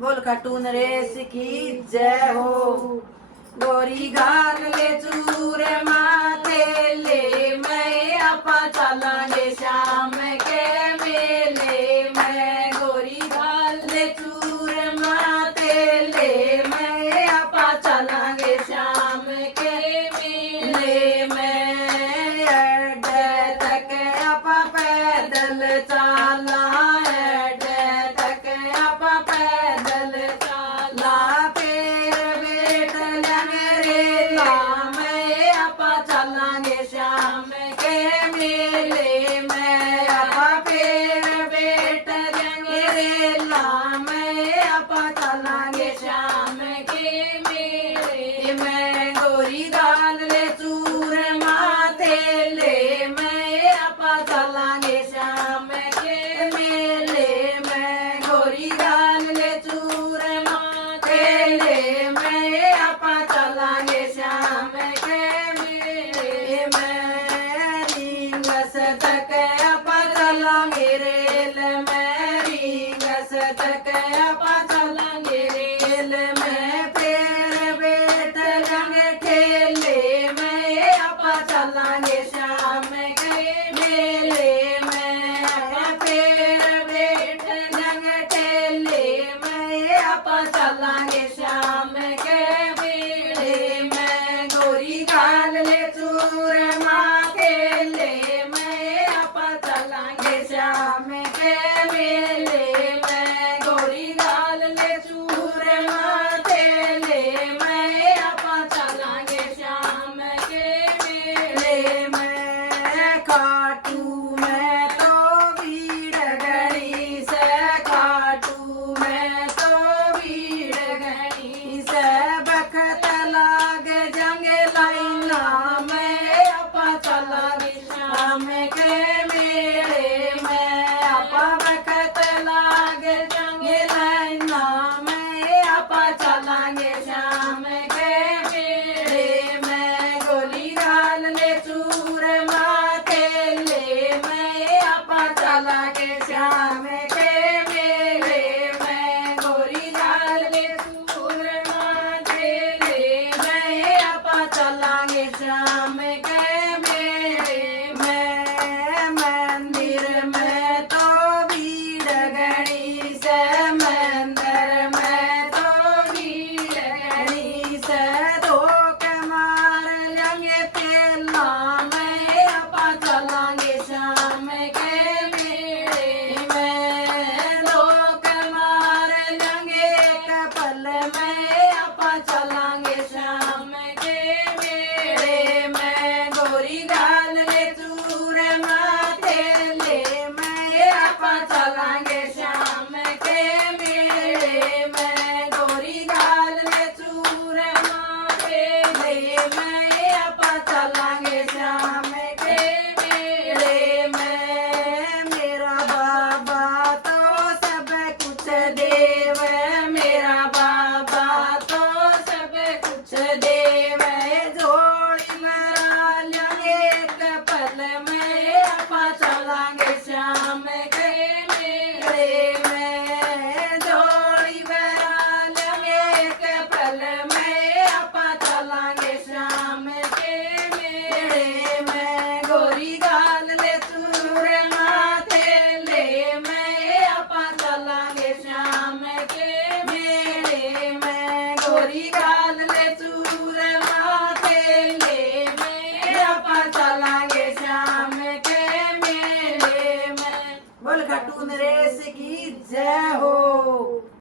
बोल खटून रेस की जय हो। गोरी गाल ले चूर माथे ले मैं आपा चलांगे शाम के मेले में। गोरी गाल ले चूर माथे ले मैं आपा चलांगे शाम के मेले में। अड्डे तक आपा पैदल चला शाम के मेले में। आपा फिर बेट देंगे रेला में आपा चलांगे शाम के मेले में। गोरी दाल ले चूर माथे ले मैं आपा चलांगे शाम के मेले में। गोरी दाल ले चूर माथे ले मैं आपा चलांगे शाम के तक आपा चलांगे रेल में। रींगस तक आपा चलांगे रेल में। फिर बैठ लेंगे ठेले में आपा चलांगे शाम के मेले में। फिर बैठ लेंगे ठेले में आपा चलांगे शाम के मेले में। गोरी गाल ले चूर माथे ले शाम के मेले में। गोरी गाल ले चूर माथे ले मैं आपा चलांगे शाम के मेले में। खाटू में तो भीड़ घड़ी से, खाटू में तो भीड़ घड़ी से। बखत लाग जंगे लाइना में आपा चलांगे शाम के मेले में। आपा बखत लाग जंगे लाइना में आपा चलांगे शाम के मेले में। गोली गाल ले चूर माथे ले मैं आपा चलांगे शाम के मेले में। गोरी गाल ले चूर माथे ले मैं आपा चलांगे शाम के मेले में। मंदिर में तो भीड़ घड़ी से, मंदिर में तो भीड़ घड़ी से। धोख मार लेंगे पेला में आपा चलांगे शाम के मेले में। धोख मार लेंगे एक पल में आपा चलांगे शाम के मेले में। गोरी गाल ले चूर माथे ले मैं आपा चलांगे शाम के मेले में। गोरी गाल ले चूर माथे ले मैं आपा चलांगे शाम के मेले में। मेरा बाबा तो सब कुछ देव, मेरा बाबा तो सब कुछ देव। जोड़ी मरा लेंगे एक पल में आपा चलांगे शाम के मेले में। जोड़ी मरा लेंगे एक पल में आपा चलांगे शाम के मेले में। गोरी गाल ले चूर माथे ले मैं आपा चलांगे शाम के मेले में। गोरी गाल ले चूर माथे ले मैं आपा चलांगे शाम के मेले में। बोल खटून रेस की जय हो।